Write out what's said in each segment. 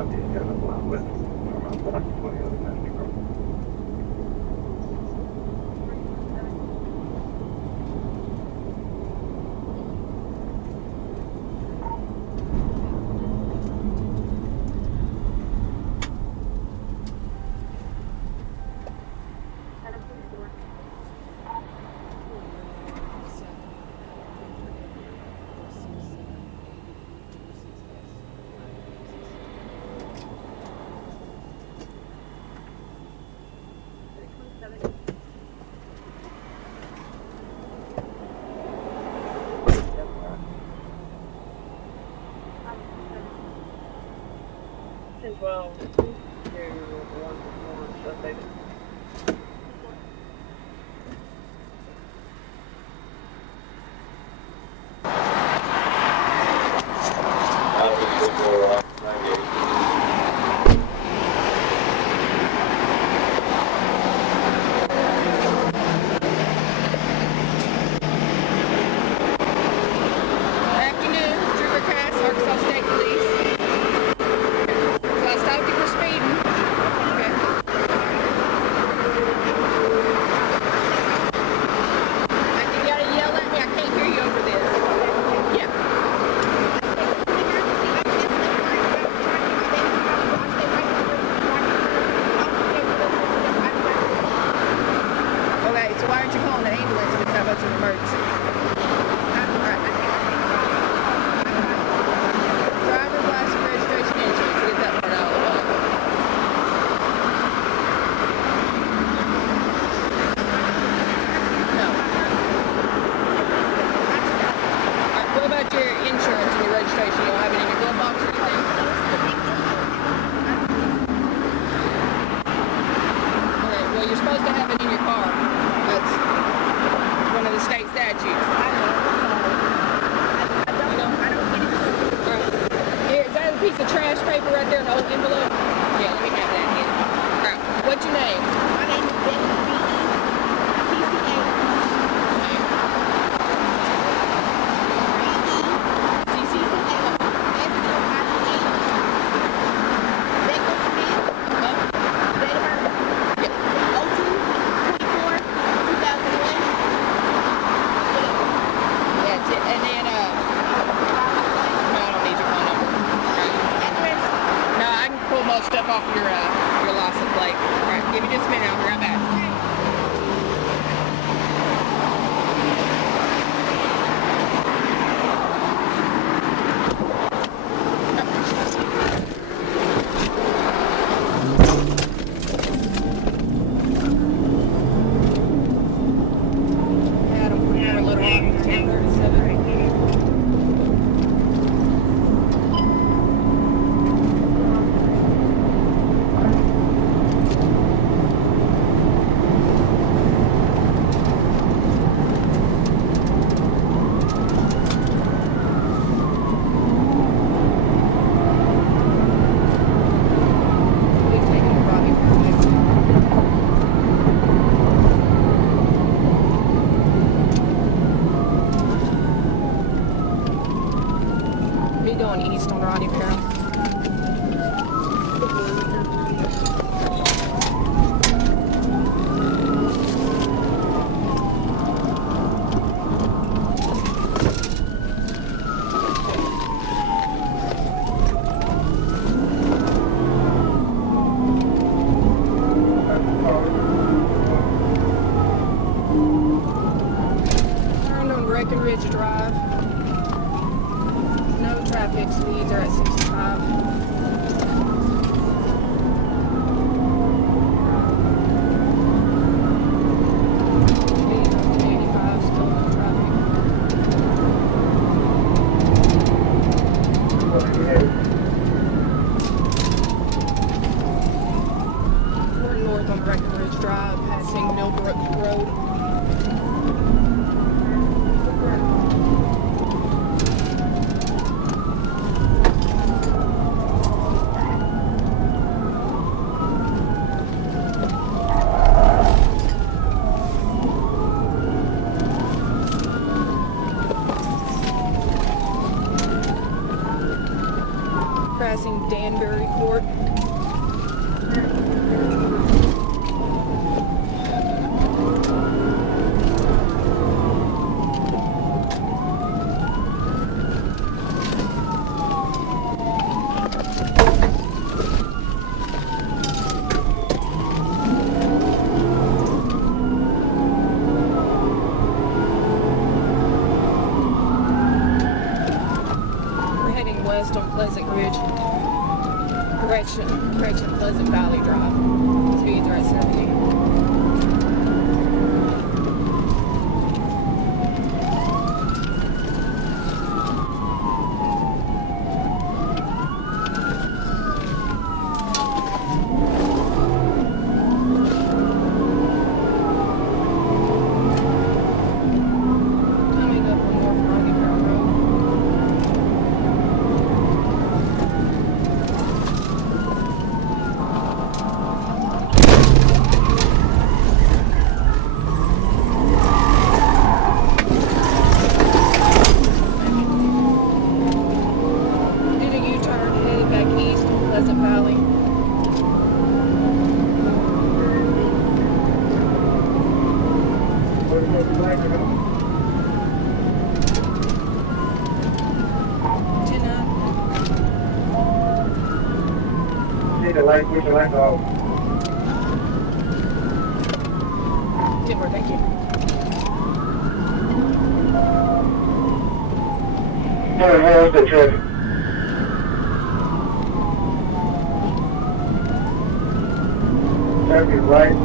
Well, do the one before Sunday. harassing Danbury Court. We're heading west on Pleasant Ridge. Correction, Pleasant Valley Drive. Speeds are at 70. Coming up on North Rocky Mountain Road. Did a U-turn, headed back east on Pleasant Valley. See the light, push the light off. Timber, thank you. Where's the traffic? Traffic light.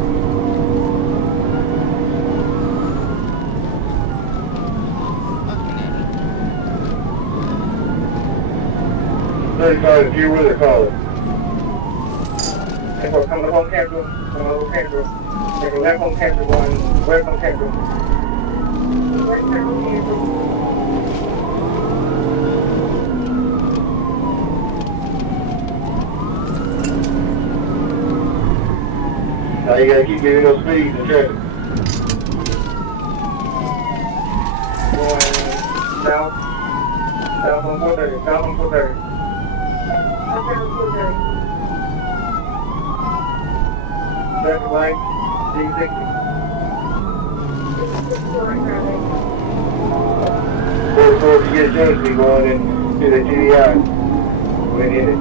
Fucking Eddie. 35 view with the color. And we'll come to home capital, come to capital. Take a left on capital, one west on capital. West on capital. Now you gotta keep giving those speeds in traffic. Going south on 430, south on 430. Okay, on 430. Traffic light, D60. 44 to get James, we going into the GDI. We're in it.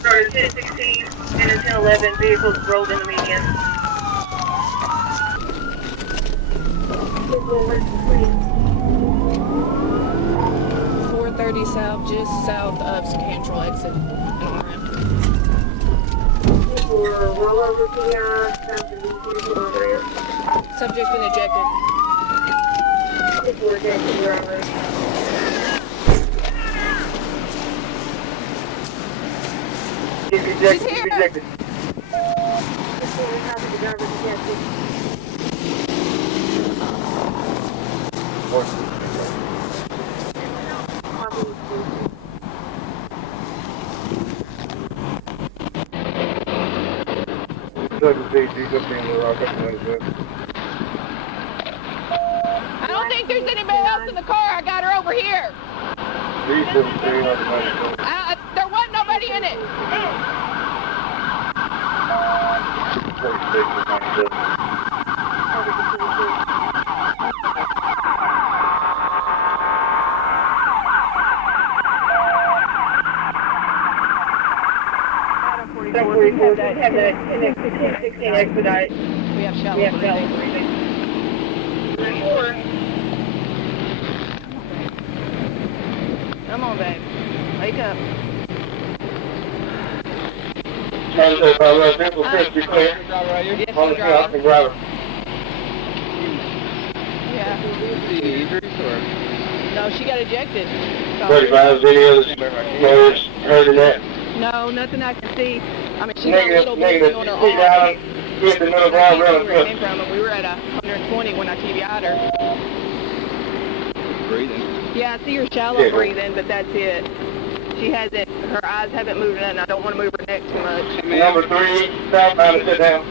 Started 1016 and in 1011 vehicles rolled in the median. 430 south, just south of Cantrell exit and RM. People roll over PI, south of the area. Subject been ejected. People were ejected drivers. He's ejected, he's ejected. People were half of the drivers ejected. I don't think there's anybody else in the car. I got her over here. There wasn't nobody in it. Have that 16 expedite. We have shallow breathing. Come on, babe. Wake up. Residential Church, you clear? Yes, On the the driver. truck, the driver. Yeah. No, she got ejected. So 35 videos, lawyers, heard of that. no, nothing I can see. I mean, she got a little Negative, bleeding on her you see down, arm. hit the middle I can't ground, see where it came from, but we were at 120 when I TBI'd her. Breathing. Yeah, I see her shallow breathing, but that's it. She hasn't, her eyes haven't moved, and I don't want to move her neck too much. Number 3, southbound to sit down.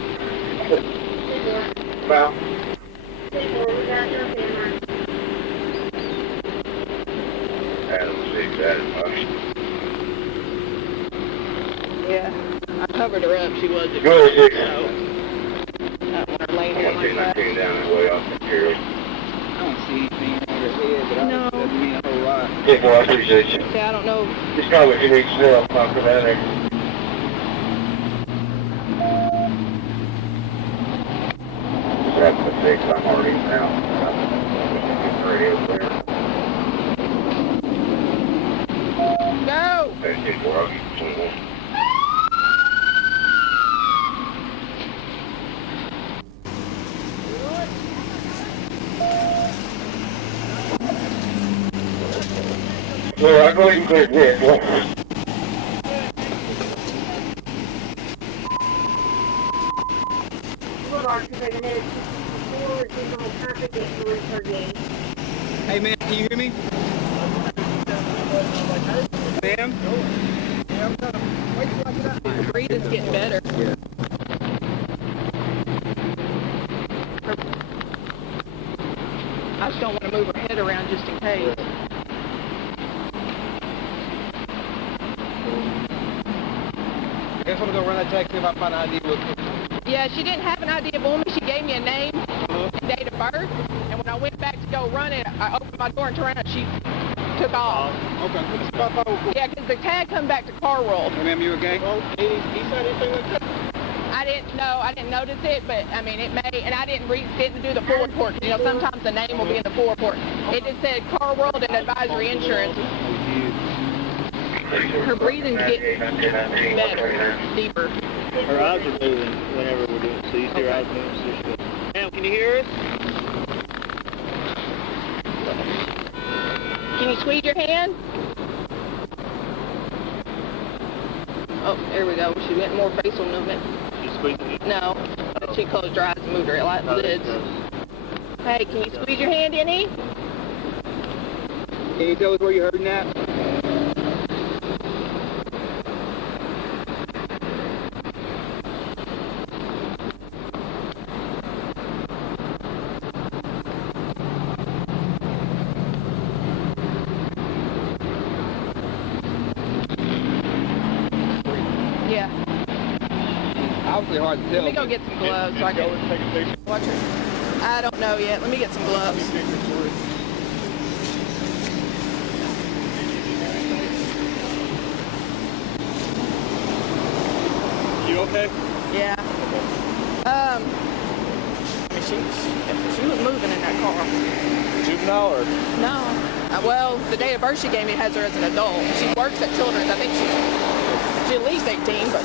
Well. Adam 6, Adam 5. Yeah, I covered her up. She wasn't. Go ahead, 6. I don't want her laying there like that. down that way off the carry. I don't see anything on her head, but No. that doesn't mean a whole lot. Yeah, boy, I appreciate you. Yeah, I don't know. Just call me if you need to know. I'll come down there. That's the 6, I'm already now. Radio clear. Go! That's it, boy, I'll get you 21. Well, I'll go ahead and clear this. Hey, ma'am, can you hear me? Ma'am? Her breathing's getting better. Yeah. I just don't want to move her head around just in case. I guess I'm gonna go run that taxi if I find an ID real quick. Yeah, she didn't have an idea for me. She gave me a name and date of birth, and when I went back to go run it, I opened my door and turned around and she took off. Okay. Yeah, because the tag come back to car roll. Hey, ma'am, you okay? He said anything like that? I didn't know, I didn't notice it, but I mean, it may, and I didn't do the full report. You know, sometimes the name will be in the full report. It just said Car World and Advisory Insurance. Her breathing's getting better, deeper. Her eyes are moving whenever we're doing, so you see her eyes moving. So she's good. Ma'am, can you hear us? Can you squeeze your hand? Oh, there we go. She went more facial movement. You squeezing it? No, she closed her eyes and moved her lids. Hey, can you squeeze your hand any? Can you tell us where you're hurting at? Yeah. Obviously hard to tell. Let me go get some gloves so I can watch her. I don't know yet. Let me get some gloves. You okay? Yeah. She was moving in that car. Juvenile or? No. Well, the date of birth she gave me has her as an adult. She works at Children's. I think she's at least 18, but